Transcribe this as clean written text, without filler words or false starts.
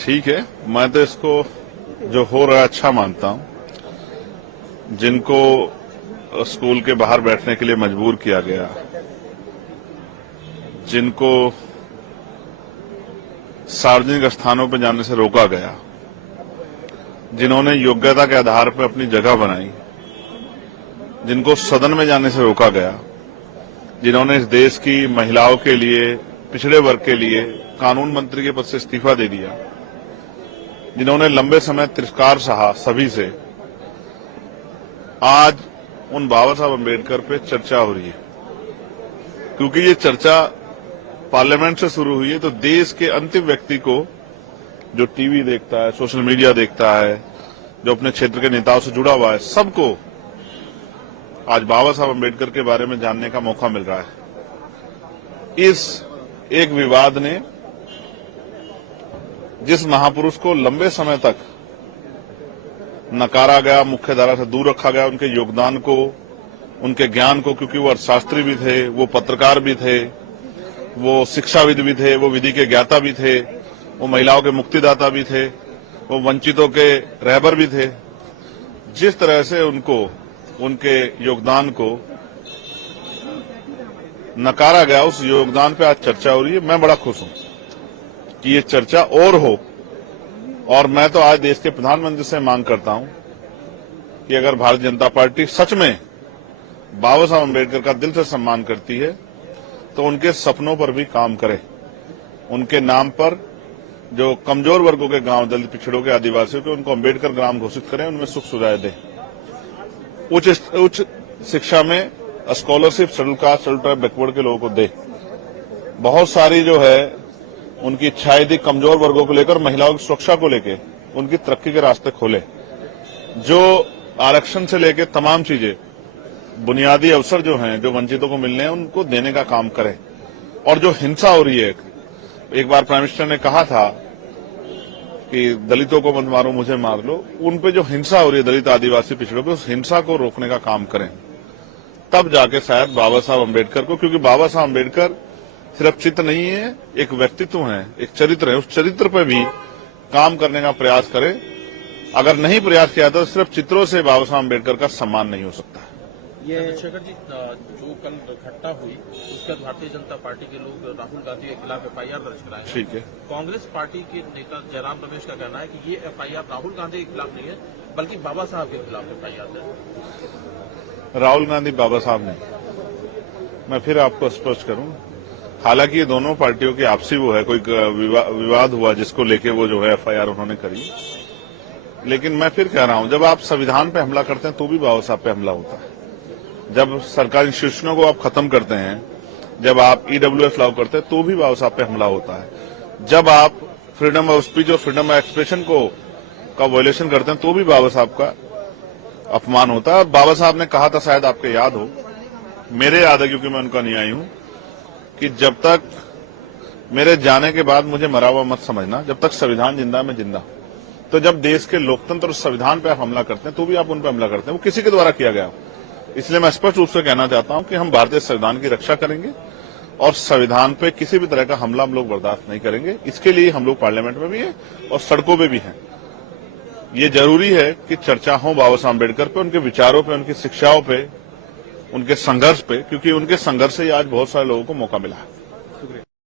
ठीक है, मैं तो इसको जो हो रहा है अच्छा मानता हूं। जिनको स्कूल के बाहर बैठने के लिए मजबूर किया गया, जिनको सार्वजनिक स्थानों पर जाने से रोका गया, जिन्होंने योग्यता के आधार पर अपनी जगह बनाई, जिनको सदन में जाने से रोका गया, जिन्होंने इस देश की महिलाओं के लिए, पिछड़े वर्ग के लिए कानून मंत्री के पद से इस्तीफा दे दिया, जिन्होंने लंबे समय तिरस्कार सहा सभी से, आज उन बाबा साहब अम्बेडकर पे चर्चा हो रही है। क्योंकि ये चर्चा पार्लियामेंट से शुरू हुई है, तो देश के अंतिम व्यक्ति को जो टीवी देखता है, सोशल मीडिया देखता है, जो अपने क्षेत्र के नेताओं से जुड़ा हुआ है, सबको आज बाबा साहब अम्बेडकर के बारे में जानने का मौका मिल रहा है। इस एक विवाद ने जिस महापुरुष को लंबे समय तक नकारा गया, मुख्यधारा से दूर रखा गया, उनके योगदान को, उनके ज्ञान को, क्योंकि वो अर्थशास्त्री भी थे, वो पत्रकार भी थे, वो शिक्षाविद भी थे, वो विधि के ज्ञाता भी थे, वो महिलाओं के मुक्तिदाता भी थे, वो वंचितों के रहबर भी थे। जिस तरह से उनको, उनके योगदान को नकारा गया, उस योगदान पे आज चर्चा हो रही है। मैं बड़ा खुश हूं कि ये चर्चा और हो, और मैं तो आज देश के प्रधानमंत्री से मांग करता हूं कि अगर भारतीय जनता पार्टी सच में बाबा साहब अम्बेडकर का दिल से सम्मान करती है, तो उनके सपनों पर भी काम करे। उनके नाम पर जो कमजोर वर्गों के गांव, दलित पिछड़ों के, आदिवासियों के, उनको अम्बेडकर ग्राम घोषित करें, उनमें सुख सुविधाएं दें। उच्च शिक्षा में scholarship schedule caste, schedule tribe, backward के लोगों को दे। बहुत सारी जो है उनकी इच्छाएं थी कमजोर वर्गों को लेकर, महिलाओं की सुरक्षा को लेकर, उनकी तरक्की के रास्ते खोले। जो आरक्षण से लेकर तमाम चीजें, बुनियादी अवसर जो हैं, जो वंचितों को मिलने हैं, उनको देने का काम करें। और जो हिंसा हो रही है, एक बार प्राइम मिनिस्टर ने कहा था कि दलितों को मत मारो, मुझे मार लो। उन पे जो हिंसा हो रही है दलित, आदिवासी, पिछड़ों पे, उस हिंसा को रोकने का काम करें। तब जाके शायद बाबा साहब अम्बेडकर को, क्योंकि बाबा साहब अम्बेडकर सिर्फ चित्र नहीं है, एक व्यक्तित्व है, एक चरित्र है, उस चरित्र पर भी काम करने का प्रयास करें। अगर नहीं प्रयास किया तो सिर्फ चित्रों से बाबा साहब अम्बेडकर का सम्मान नहीं हो सकता। ये शेखर जी, जो कल घटना हुई उसके बाद भारतीय जनता पार्टी के लोग राहुल गांधी के खिलाफ एफआईआर दर्ज कराए। ठीक है। कांग्रेस पार्टी के नेता जयराम रमेश का कहना है कि ये एफआईआर राहुल गांधी के खिलाफ नहीं है, बल्कि बाबा साहब के खिलाफ एफआईआर दर्ज। राहुल गांधी बाबा साहब नहीं। मैं फिर आपको स्पष्ट करूं, हालांकि ये दोनों पार्टियों की आपसी वो है, कोई विवाद हुआ जिसको लेके वो जो है एफआईआर उन्होंने करी। लेकिन मैं फिर कह रहा हूं, जब आप संविधान पे हमला करते हैं तो भी बाबा साहब पे हमला होता है। जब सरकारी इंस्टीट्यूशनों को आप खत्म करते हैं, जब आप ईडब्ल्यूएस लागू करते हैं तो भी बाबा साहब पे हमला होता है। जब आप फ्रीडम ऑफ स्पीच और फ्रीडम ऑफ एक्सप्रेशन का वायलेशन करते हैं तो भी बाबा साहब का अपमान होता है। और बाबा साहब ने कहा था, शायद आपको याद हो, मेरे याद है क्योंकि मैं उनका अनुयायी हूं, कि जब तक मेरे जाने के बाद मुझे मरा हुआ मत समझना, जब तक संविधान जिंदा मैं जिंदा। तो जब देश के लोकतंत्र और संविधान पे आप हमला करते हैं तो भी आप उन पर हमला करते हैं, वो किसी के द्वारा किया गया। इसलिए मैं स्पष्ट रूप से कहना चाहता हूं कि हम भारतीय संविधान की रक्षा करेंगे और संविधान पे किसी भी तरह का हमला हम लोग बर्दाश्त नहीं करेंगे। इसके लिए हम लोग पार्लियामेंट में भी हैं और सड़कों पे भी हैं। ये जरूरी है कि चर्चा हो बाबा साहब अम्बेडकर पे, उनके विचारों पे, उनकी शिक्षाओं पे, उनके संघर्ष पे, क्योंकि उनके संघर्ष से आज बहुत सारे लोगों को मौका मिला है।